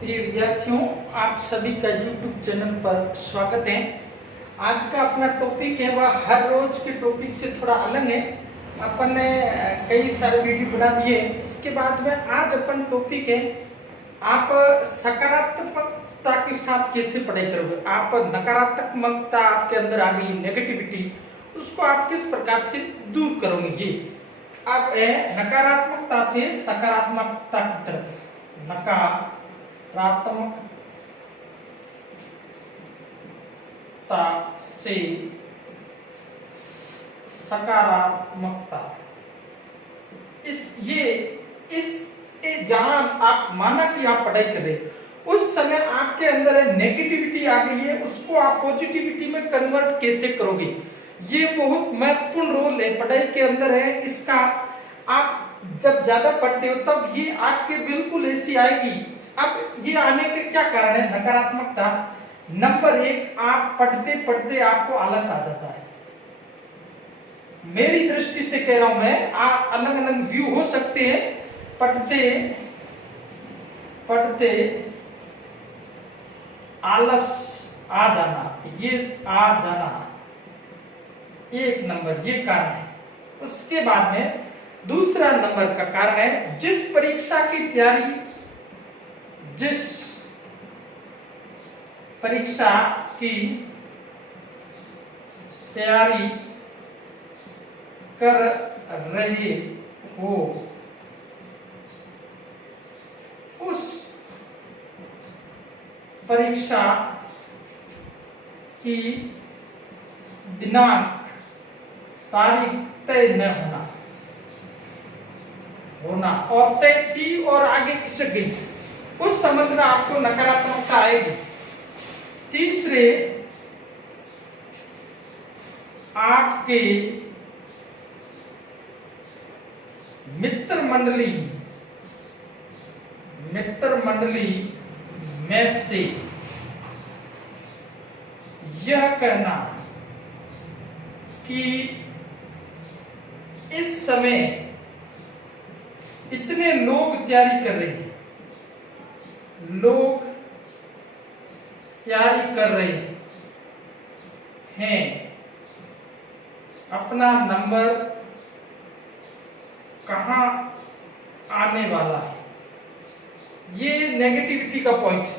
प्रिय विद्यार्थियों, आप सभी का YouTube चैनल पर स्वागत है। आज का अपना टॉपिक है वह हर रोज के टॉपिक से थोड़ा अलग है। अपन ने कई सारे वीडियो बना दिए। इसके बाद में आज अपन टॉपिक है आप सकारात्मकता के साथ कैसे पढ़ाई करोगे। आप नकारात्मकता आपके अंदर आ गई, नेगेटिविटी, उसको आप किस प्रकार से दूर करोगे। ये आप नकारात्मकता से सकारात्मकता की तरफ, नकारात्मकता से सकारात्मकता, इस जहां आप माना कि आप पढ़ाई कर रहे उस समय आपके अंदर नेगेटिविटी आ गई है, उसको आप पॉजिटिविटी में कन्वर्ट कैसे करोगे। ये बहुत महत्वपूर्ण रोल है पढ़ाई के अंदर है इसका। आप जब ज्यादा पढ़ते हो तब ये आपके बिल्कुल ऐसी आएगी। अब ये आने के क्या कारण है नकारात्मकता। नंबर एक, आप पढ़ते पढ़ते आपको आलस आ जाता है। मेरी दृष्टि से कह रहा हूं मैं, आप अलग अलग व्यू हो सकते हैं। पढ़ते पढ़ते आलस आ जाना, ये आ जाना एक नंबर ये कारण है। उसके बाद में दूसरा नंबर का कारण है जिस परीक्षा की तैयारी कर रहे हो उस परीक्षा की दिनांक तारीख तय न होना और तय थी और आगे खिसक गई, उस संबंध में आपको नकारात्मकता आएगी। तीसरे, आपके मित्र मंडली में से यह कहना कि इस समय इतने लोग तैयारी कर रहे हैं, अपना नंबर कहां आने वाला है, ये नेगेटिविटी का पॉइंट है।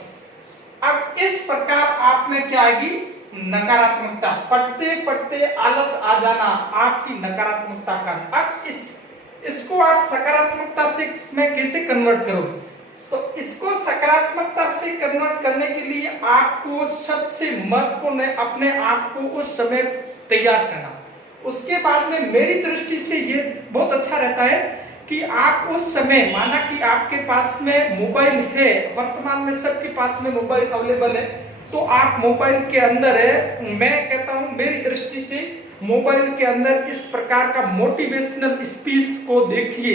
अब इस प्रकार आप में क्या आएगी नकारात्मकता। पढ़ते पढ़ते आलस आ जाना आपकी नकारात्मकता का। अब इसको आप सकारात्मकता से में कैसे कन्वर्ट करोगे। तो इसको सकारात्मकता से कन्वर्ट करने के लिए आपको सबसे महत्वपूर्ण है अपने आप को उस समय तैयार करना। उसके बाद में मेरी दृष्टि से ये बहुत अच्छा रहता है कि आप उस समय, माना कि आपके पास में मोबाइल है, वर्तमान में सबके पास में मोबाइल अवेलेबल है, तो आप मोबाइल के अंदर है, मैं कहता हूं मेरी दृष्टि से मोबाइल के अंदर इस प्रकार का मोटिवेशनल स्पीच को देखिए।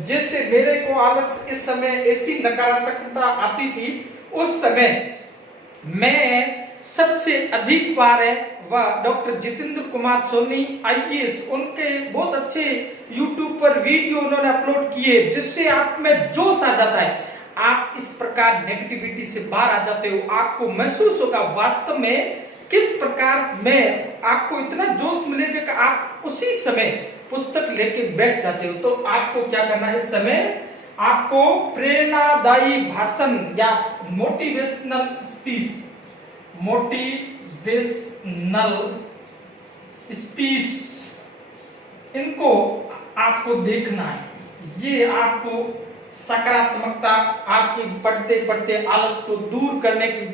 जैसे मेरे को आलस इस समय ऐसी नकारात्मकता आती थी, उस समय मैं सबसे अधिक बार है वह डॉक्टर जितेंद्र कुमार सोनी आईएएस, उनके बहुत अच्छे यूट्यूब पर वीडियो उन्होंने अपलोड किए जिससे आप में जोश आ जाता है। आप इस प्रकार नेगेटिविटी से बाहर आ जाते हो, आपको महसूस होगा वास्तव में किस प्रकार में आपको इतना जोश मिलेगा कि आप उसी समय पुस्तक लेके बैठ जाते हो। तो आपको क्या करना है, इस समय आपको प्रेरणादायी भाषण या मोटिवेशनल स्पीच इनको आपको देखना है। ये आपको सकारात्मकता आपके पढ़ते पढ़ते आलस को दूर करने की,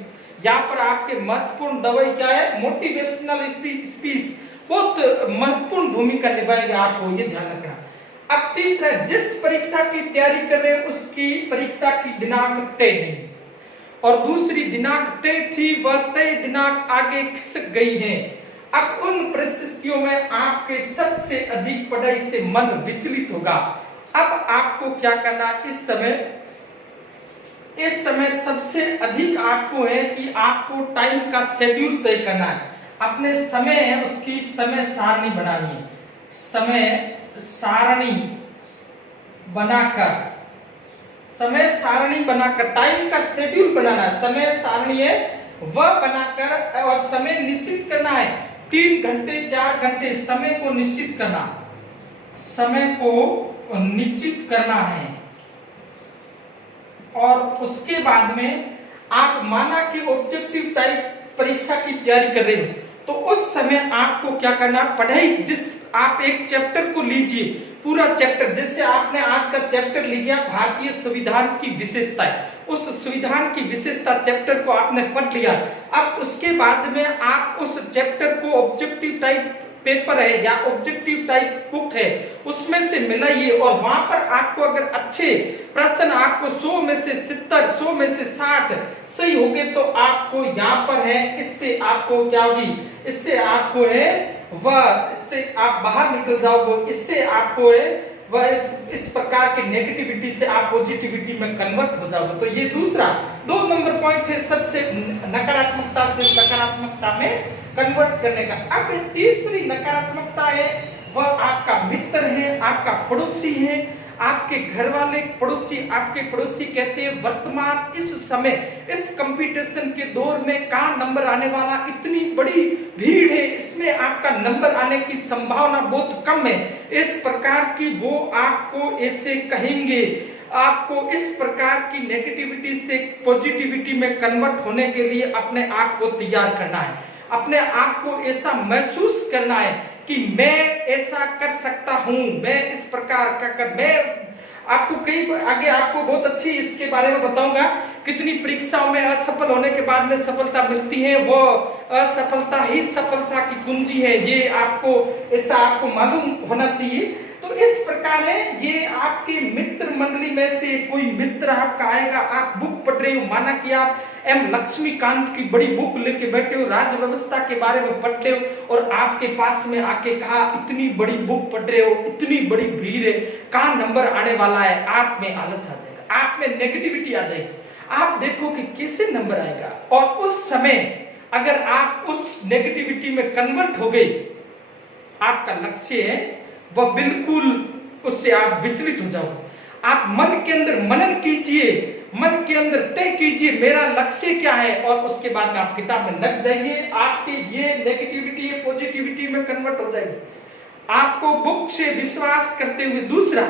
यहाँ पर आपके महत्वपूर्ण दवाई क्या है, मोटिवेशनल स्पीच बहुत महत्वपूर्ण भूमिका निभाएगी, आपको ये ध्यान रखना। अब तीसरा, जिस परीक्षा की तैयारी कर रहे हैं उसकी परीक्षा की दिनांक तय नहीं और दूसरी दिनांक तय थी वह तय दिनांक आगे खिसक गई है। अब उन परिस्थितियों में आपके सबसे अधिक पढ़ाई से मन विचलित होगा। अब आपको क्या करना, इस समय सबसे अधिक आपको है कि आपको टाइम का शेड्यूल तय करना है। अपने समय है उसकी समय सारणी बनानी है। समय सारणी बनाकर समय सारणी बनाकर, टाइम का शेड्यूल बनाना है, समय सारणी है वह बनाकर और समय निश्चित करना है। 3 घंटे 4 घंटे समय को निश्चित करना, समय को निश्चित करना है। और उसके बाद में आप माना कि ऑब्जेक्टिव टाइप परीक्षा की तैयारी कर रहे हो, तो उस समय आपको क्या करना, पढ़ाई जिस आप एक चैप्टर को लीजिए, पूरा चैप्टर, जैसे आपने आज का चैप्टर लिया भारतीय संविधान की विशेषताएं, उस संविधान की विशेषता चैप्टर को आपने पढ़ लिया। अब उसके बाद में आप उस चैप्टर को ऑब्जेक्टिव टाइप पेपर है या ऑब्जेक्टिव टाइप बुक है उसमें से मिलाइए, और वहां पर आपको अगर अच्छे प्रश्न आपको 100 में से 70, 100 में से 60 सही हो गए तो आपको यहाँ पर है, इससे आपको क्या होगी, इससे आपको है वह, इससे आप बाहर निकल जाओगे, इससे आपको है वह इस प्रकार के नेगेटिविटी से आप पॉजिटिविटी में कन्वर्ट हो जाओगे। तो ये दूसरा 2 नंबर पॉइंट है, सबसे नकारात्मकता से सकारात्मकता में कन्वर्ट करने का। अब तीसरी नकारात्मकता है वह आपका मित्र है, आपका पड़ोसी है, आपके घर वाले पड़ोसी, आपके पड़ोसी कहते हैं वर्तमान इस समय इस कंपटीशन के दौर में कहां नंबर आने वाला, इतनी बड़ी भीड़ है, इसमें आपका नंबर आने की संभावना बहुत कम है। इस प्रकार की वो आपको ऐसे कहेंगे। आपको इस प्रकार की नेगेटिविटी से पॉजिटिविटी में कन्वर्ट होने के लिए अपने आप को तैयार करना है, अपने आप को ऐसा महसूस करना है कि मैं ऐसा कर सकता हूं, मैं इस प्रकार का कर, मैं आपको कई आगे आपको बहुत अच्छी इसके बारे में बताऊंगा, कितनी परीक्षाओं में असफल होने के बाद में सफलता मिलती है, वो असफलता ही सफलता की कुंजी है, ये आपको ऐसा आपको मालूम होना चाहिए। तो इस प्रकार है, ये आपके मित्र मंडली में से कोई मित्र आपका आएगा, आप बुक पढ़ रहे हो, माना कि आप एम लक्ष्मीकांत की बड़ी बुक लेके बैठे हो, राज्य व्यवस्था के बारे में पढ़ते हो, और आपके पास में आके कहा इतनी बड़ी बुक पढ़ रहे हो, इतनी बड़ी भीड़ है, कहां नंबर आने वाला है, आप में आलस आ जाएगा, आप में नेगेटिविटी आ जाएगी, आप देखो कि कैसे नंबर आएगा। और उस समय अगर आप उस नेगेटिविटी में कन्वर्ट हो गए, आपका लक्ष्य है वह बिल्कुल उससे आप विचलित हो जाओगे। आप मन के अंदर मनन कीजिए, मन के अंदर तय कीजिए मेरा लक्ष्य क्या है, और उसके बाद में आप किताब में लग जाइए, आपकी ये नेगेटिविटी पॉजिटिविटी में कन्वर्ट हो जाएगी। आपको बुक से विश्वास करते हुए दूसरा,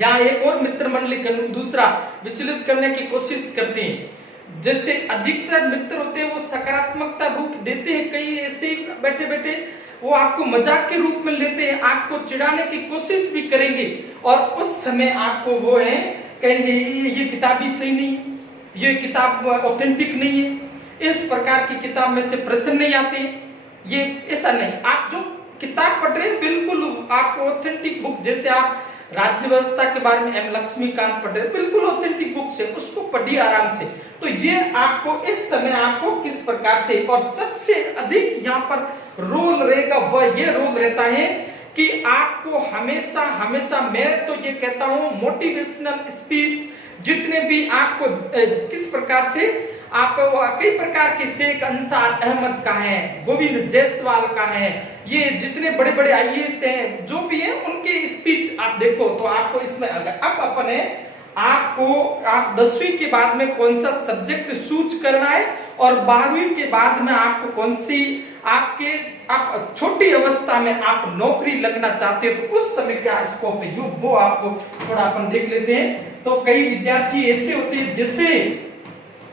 यहाँ एक और मित्र मंडली दूसरा विचलित करने की कोशिश करते हैं। जैसे अधिकतर मित्र होते हैं वो सकारात्मकता रूप देते हैं, कई ऐसे बैठे बैठे वो आपको मजाक के रूप में लेते हैं, आपको चिढ़ाने की कोशिश भी करेंगे, और उस समय आपको वो है कहेंगे ये किताब ही सही नहीं है, ये किताब ऑथेंटिक नहीं है, इस प्रकार की किताब में से प्रश्न नहीं आते, ये ऐसा नहीं। आप जो किताब पढ़ रहे हैं बिल्कुल आपको ऑथेंटिक बुक, जैसे आप राज्य व्यवस्था के बारे में एम लक्ष्मीकांत पढ़ रहे हैं, बिल्कुल ऑथेंटिक बुक से उसको पढ़िए आराम से। तो ये आपको इस समय आपको किस प्रकार से, और सबसे अधिक यहाँ पर रोल रहेगा वह ये रोल रहता है कि आपको हमेशा हमेशा, मैं तो ये कहता हूं मोटिवेशनल स्पीच जितने भी आपको किस प्रकार से आप कई प्रकार के, शेख अंसार अहमद का है, गोविंद जायसवाल का है, ये जितने बड़े बड़े आईएएस हैं जो भी हैं उनके स्पीच आप देखो तो आपको इसमें अब अपन है आपको आप 10वीं के बाद में कौन सा सब्जेक्ट चूज करना है, और 12वीं के बाद में आपको कौन सी आपके आप छोटी अवस्था में आप नौकरी लगना चाहते हो तो उस समय क्या स्कोप है जो वो आपको थोड़ा अपन देख लेते हैं। तो कई विद्यार्थी ऐसे होते हैं जैसे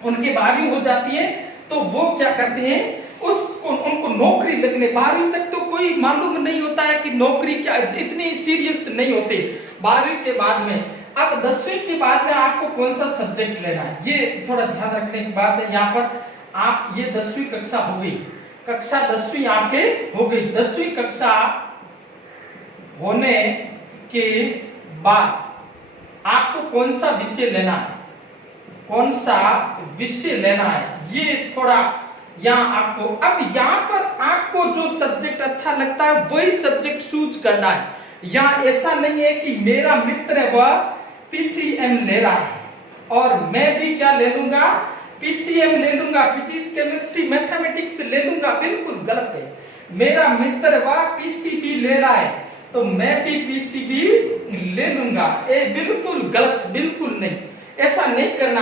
उनके 12वीं हो जाती है तो वो क्या करते हैं उनको नौकरी लगने, 12वीं तक तो कोई मालूम नहीं होता है कि नौकरी क्या, इतनी सीरियस नहीं होते 12वीं के बाद में। अब 10वीं के बाद में आपको कौन सा सब्जेक्ट लेना है ये थोड़ा ध्यान रखने के बाद यहाँ पर आप ये 10वीं कक्षा हो गई, कक्षा 10वीं आपके हो गई, 10वीं कक्षा होने के बाद आपको कौन सा विषय लेना है, कौन सा विषय लेना है ये थोड़ा यहाँ आपको, अब यहाँ पर आपको जो सब्जेक्ट अच्छा लगता है वही सब्जेक्ट चूज करना है। यहाँ ऐसा नहीं है कि मेरा मित्र है वह पीसीएम ले रहा है और मैं भी क्या ले लूंगा, पीसीएम ले लूंगा, फिजिक्स केमिस्ट्री मैथमेटिक्स ले लूंगा, बिल्कुल गलत है। मेरा मित्र वह पीसीबी ले रहा है तो मैं भी पीसीबी ले लूंगा। ये बिल्कुल गलत, बिल्कुल नहीं, ऐसा नहीं करना।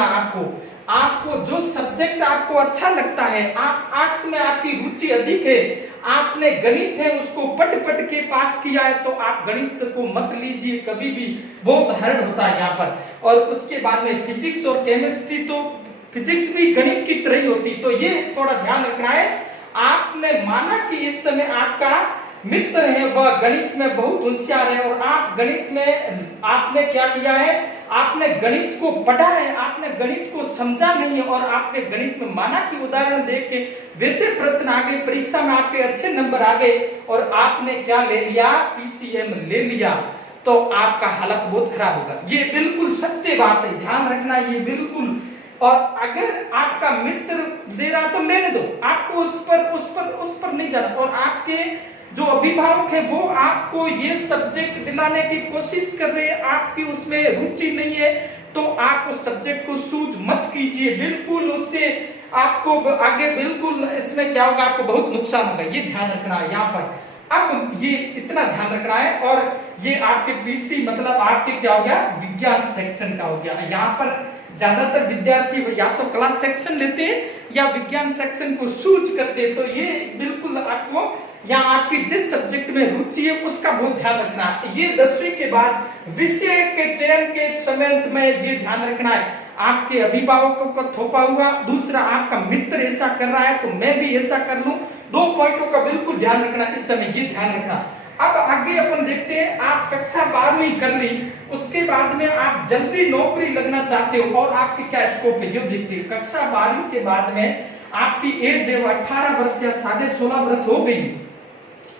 आपको जो सब्जेक्ट आपको अच्छा लगता है, आप आर्ट्स में आपकी रुचि अधिक है, आपने गणित है उसको पढ़ के पास किया है, तो आप गणित को मत लीजिए कभी भी, बहुत हार्ड होता है यहाँ पर। और उसके बाद में फिजिक्स और केमिस्ट्री, तो फिजिक्स भी गणित की तरह ही होती, तो ये थोड़ा ध्यान रखना है। आपने माना कि इस समय आपका मित्र है वह गणित में बहुत होशियार है, और आप गणित में आपने क्या किया है, आपने गणित को पढ़ा है, आपने गणित को समझा नहीं है, और आपके गणित में माना कि उदाहरण देख के वैसे प्रश्न आ गए, परीक्षा में आपके अच्छे नंबर आ गए, और आपने क्या ले लिया, पीसीएम ले लिया, तो आपका हालत बहुत खराब होगा। ये बिल्कुल सत्य बात है, ध्यान रखना ये बिल्कुल। और अगर आपका मित्र दे रहा तो लेने दो, आपको उस पर नहीं जाना। और आपके जो अभिभावक है वो आपको ये सब्जेक्ट दिलाने की कोशिश कर रहे हैं, आपकी उसमें रुचि नहीं है, तो आप उस सब्जेक्ट को चूज मत कीजिए, बिल्कुल उससे आपको आगे बिल्कुल इसमें क्या होगा, आपको बहुत नुकसान होगा, ये ध्यान रखना है यहाँ पर। अब ये इतना ध्यान रखना है। और ये आपके पीसी मतलब आपके क्या हो गया, विज्ञान सेक्शन का हो गया। यहाँ पर ज्यादातर विद्यार्थी या तो क्लास सेक्शन लेते हैं या विज्ञान सेक्शन को चूज करते हैं, तो ये बिल्कुल आपको या आपकी जिस सब्जेक्ट में रुचि है उसका बहुत ध्यान रखना है। ये 10वीं के बाद विषय के चयन के समय में ये ध्यान रखना है, आपके अभिभावकों को थोपा हुआ, दूसरा आपका मित्र ऐसा कर रहा है तो मैं भी ऐसा कर लूं, 2 पॉइंटों का बिल्कुल ध्यान रखना इस समय, ये ध्यान रखना। अब आगे अपन देखते हैं, आप कक्षा 12वीं कर ली, उसके बाद में आप जल्दी नौकरी लगना चाहते हो और आपकी क्या स्कोप है, ये देखते हैं। कक्षा 12वीं के बाद में आपकी एज जो 18 वर्ष या 16.5 वर्ष हो गई,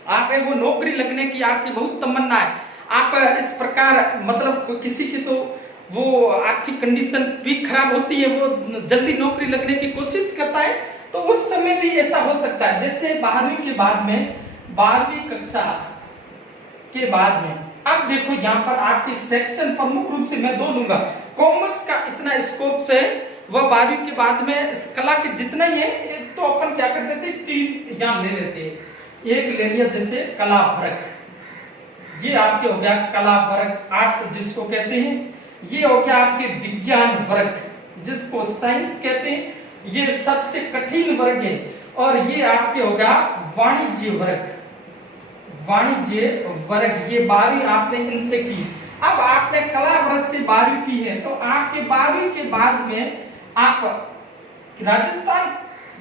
आप है वो नौकरी लगने की आपकी बहुत तमन्ना है, आप इस प्रकार मतलब किसी की तो वो आर्थिक कंडीशन भी खराब होती है, वो जल्दी नौकरी लगने की कोशिश करता है, तो उस समय भी ऐसा हो सकता है। जैसे 12वीं के बाद में, 12वीं कक्षा के बाद में, अब देखो यहाँ पर आपकी सेक्शन प्रमुख रूप से मैं 2 लूंगा। कॉमर्स का इतना स्कोप से वह 12वीं के बाद में इस कला के जितना ही है, तो अपन क्या कर देते 3 यहाँ ले लेते हैं। एक ले लिया जैसे कला वर्ग, ये आपके हो गया कला वर्ग, आर्ट्स जिसको कहते हैं। ये हो गया आपके विज्ञान वर्ग जिसको साइंस कहते हैं, ये सबसे कठिन वर्ग है। और ये आपके हो गया वाणिज्य वर्ग, वाणिज्य वर्ग, ये 12वीं आपने इनसे की। अब आपने कला वर्ग से 12वीं की है, तो आपके 12वीं के बाद में आप राजस्थान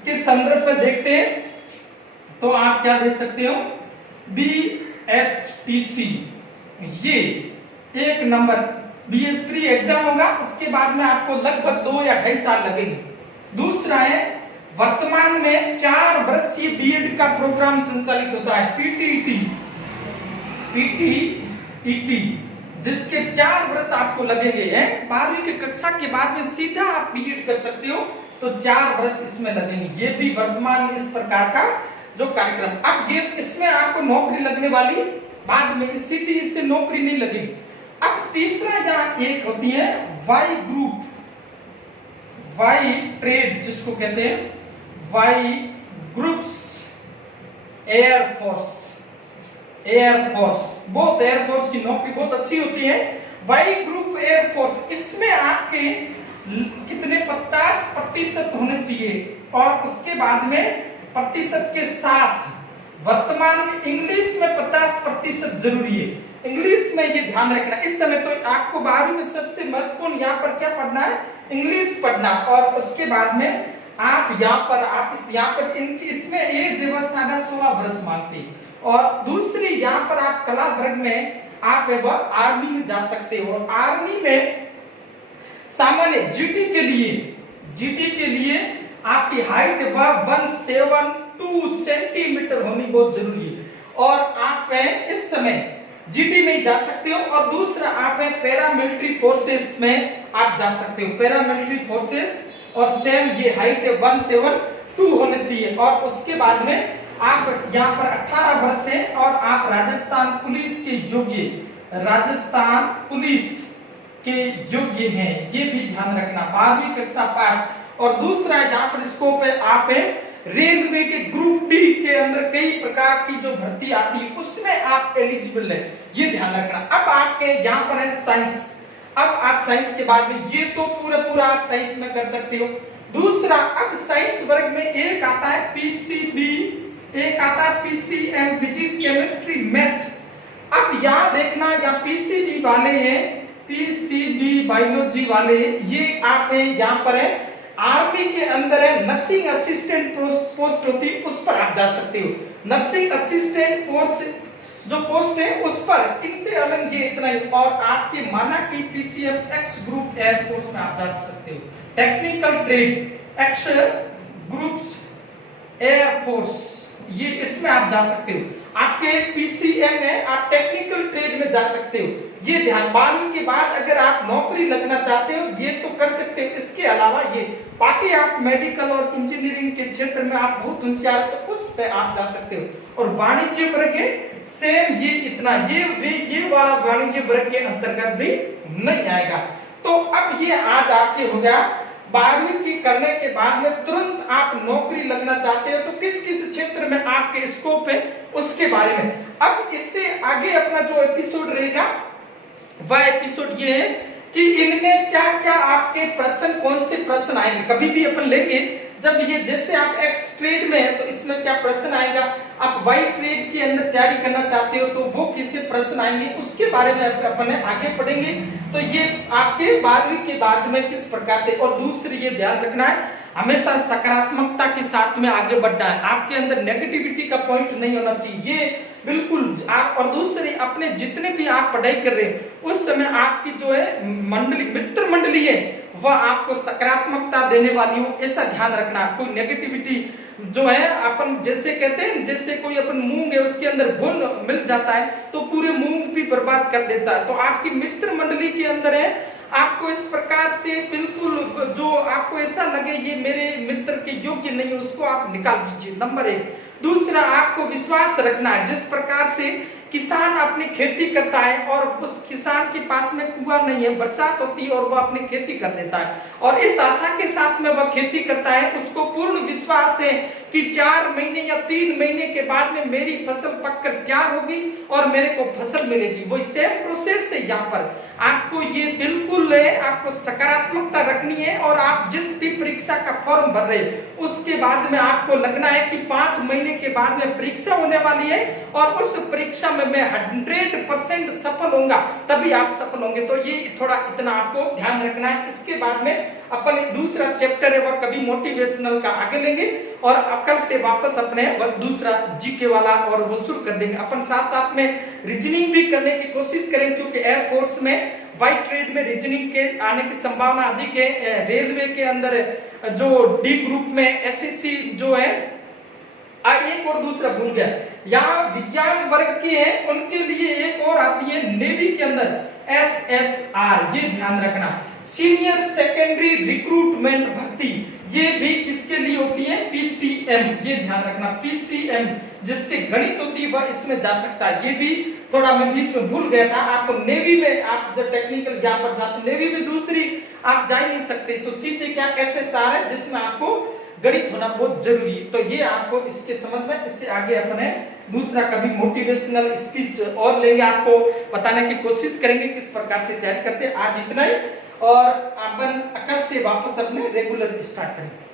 के संदर्भ में देखते हैं, तो आप क्या दे सकते हो, BSTC, ये 1 नंबर BS3 एग्जाम होगा, उसके बाद में आपको लगभग 2 या 2.5 साल लगेंगे। दूसरा है वर्तमान में 4 वर्षीय बीएड का प्रोग्राम संचालित होता है, PTET, जिसके 4 वर्ष आपको लगेंगे हैं। 12वीं की कक्षा के बाद में सीधा आप बीएड कर सकते हो, तो 4 वर्ष इसमें लगेंगे। ये भी वर्तमान में इस प्रकार का जो कार्यक्रम, अब ये इसमें आपको नौकरी लगने वाली, बाद में सीधी इससे नौकरी नहीं लगेगी। अब तीसरा यहाँ एक होती है वाई ग्रुप, वाई ट्रेड जिसको कहते हैं, वाई ग्रुप्स, एयरफोर्स, बहुत एयरफोर्स की नौकरी बहुत अच्छी होती है। वाई ग्रुप एयरफोर्स, इसमें आपके कितने 50% होने चाहिए, और उसके बाद में प्रतिशत के साथ वर्तमान में इंग्लिश में 50% जरूरी है। इंग्लिश में ये ध्यान रखना इस समय, तो आपको 12वीं में सबसे महत्वपूर्ण यहाँ पर क्या पढ़ना है, इंग्लिश पढ़ना। और उसके बाद में आप यहाँ पर इनकी इसमें एज 16.5 वर्ष मांगते हैं। और दूसरी यहाँ पर आप कला वर्ग में आप आर्मी में जा सकते हो, और आर्मी में सामान्य जीडी के लिए आपकी हाइट 172 सेंटीमीटर होनी बहुत जरूरी है, और आप इस समय जीडी में जा सकते हो। और दूसरा आप पैरामिलिट्री फोर्सेस में आप जा सकते हो, पैरामिलिट्री फोर्सेस, और सेम ये हाइट 172 होनी चाहिए। और उसके बाद में आप यहाँ पर 18 वर्ष है, और आप राजस्थान पुलिस के योग्य हैं, ये भी ध्यान रखना, 12वीं कक्षा पास। और दूसरा यहाँ पर स्कोप है, आप रेलवे के ग्रुप डी के अंदर कई प्रकार की जो भर्ती आती है उसमें आप एलिजिबल है, ये ध्यान रखना। अब आपके यहाँ पर है साइंस, अब आप साइंस के बाद में ये तो पूरा आप साइंस में कर सकते हो। दूसरा, अब साइंस वर्ग में एक आता है पीसीबी, एक आता है पीसीएम, फिजिक्स केमिस्ट्री मैथ। अब यहाँ देखना, या पीसीबी वाले हैं, पीसीबी बायोलॉजी वाले, ये आप है यहाँ पर है आर्मी के अंदर है नर्सिंग असिस्टेंट पोस्ट होती है, उस पर आप जा सकते हो। नर्सिंग असिस्टेंट पोस्ट जो पोस्ट है उस पर, इससे अलग ये इतना ही। और आपके माना कि PCF x group air force में आप जा सकते हो। Technical trade x groups air force, ये इसमें आप जा सकते हो। आपके पीसीएम है, आप टेक्निकल ट्रेड में जा सकते हो। ये ध्यान, 12वीं के बाद अगर आप नौकरी लगना चाहते हो ये तो कर सकते हो। इसके अलावा ये बाकी आप मेडिकल और इंजीनियरिंग के क्षेत्र में आप बहुत होशियार, तो उस पे आप जा सकते हो। और वाणिज्य वर्ग है सेम, ये इतना, ये वाला वाणिज्य वर्ग के अंतर्गत भी नहीं आएगा। तो अब ये आज आपके हो गया 12वीं की करने के बाद में तुरंत आप नौकरी लगना चाहते हो तो किस किस क्षेत्र में आपके स्कोप है उसके बारे में। अब इससे आगे अपना जो एपिसोड रहेगा वह एपिसोड ये है कि इनमें क्या क्या आपके प्रश्न, कौन से प्रश्न आएंगे। कभी भी अपन लेंगे जब ये, जैसे आप एक्स ट्रेड में है तो इसमें क्या प्रश्न आएगा, आप वाई ट्रेड के अंदर तैयारी करना चाहते हो तो वो किससे प्रश्न आएंगे उसके बारे में अपन आगे पढ़ेंगे। तो ये आपके 12वीं के बाद में किस प्रकार से। और दूसरी ये ध्यान रखना है, हमेशा सकारात्मकता के साथ में आगे बढ़ना है, आपके अंदर नेगेटिविटी का पॉइंट नहीं होना चाहिए, ये बिल्कुल आप। और दूसरी, अपने जितने भी आप पढ़ाई कर रहे हैं उस समय आपकी जो है मंडली, मित्र मंडली है, वह आपको सकारात्मकता देने वाली हो, ऐसा ध्यान रखना। कोई नेगेटिविटी जो है, अपन जैसे कहते हैं, जैसे कोई अपन मूंग है उसके अंदर घुन मिल जाता है तो पूरे मूंग भी बर्बाद कर देता है। तो आपकी मित्र मंडली के अंदर है, आपको इस प्रकार से बिल्कुल जो आपको ऐसा लगे ये मेरे मित्र के योग्य नहीं, उसको आप निकाल दीजिए, नंबर 1। दूसरा, आपको विश्वास रखना है, जिस प्रकार से किसान अपनी खेती करता है और उस किसान के पास में कुआं नहीं है, बरसात होती है और वह अपनी खेती कर देता है और इस आशा के साथ में वह खेती करता है, उसको पूर्ण विश्वास है कि 4 महीने या 3 महीने के बाद में मेरी फसल पककर तैयार होगी और मेरे को फसल मिलेगी। वही सेम प्रोसेस है यहाँ पर, आपको ये बिल्कुल है, आपको सकारात्मकता रखनी है। और आप जिस भी परीक्षा का फॉर्म भर रहे हैं उसके बाद में आपको लगना है कि 5 महीने के बाद में परीक्षा होने वाली है और उस परीक्षा में मैं 100% सफल होऊंगा, तभी आप सफल होंगे। तो ये थोड़ा इतना आपको ध्यान रखना है। इसके बाद में अपन दूसरा चैप्टर है वह कभी मोटिवेशनल का आगे लेंगे और कल से वापस अपने दूसरा जीके वाला और वो शुरू कर देंगे। अपन साथ साथ में रीजनिंग भी करने की कोशिश करेंगे, क्योंकि एयरफोर्स में वाई ट्रेड में रीजनिंग के आने की संभावना अधिक है। रेलवे के अंदर जो डी ग्रुप में एसएससी जो है, एक और दूसरा भूल गया, यहाँ विज्ञान वर्ग के हैं उनके लिए एक और आती है नेवी के अंदर एसएसआर, ये ध्यान रखना, सीनियर सेकेंडरी रिक्रूटमेंट भर्ती, ये भी किसके लिए होती है, पीसीएम, ये ध्यान रखना। पीसीएम जिसके गणित होती है वह इसमें जा सकता है। ये भी थोड़ा मैं बीच में भूल गया था। आपको नेवी में आप जब टेक्निकल यहाँ पर जाते, नेवी में दूसरी आप जा ही नहीं सकते, तो सीधे क्या एसएसआर है जिसमें आपको गणित होना बहुत जरूरी है। तो ये आपको इसके समझ में, इससे आगे अपने दूसरा कभी मोटिवेशनल स्पीच और लेंगे, आपको बताने की कोशिश करेंगे किस प्रकार से तैयारी करते हैं। आज इतना ही, और अपन कल से वापस अपने रेगुलर स्टार्ट करेंगे।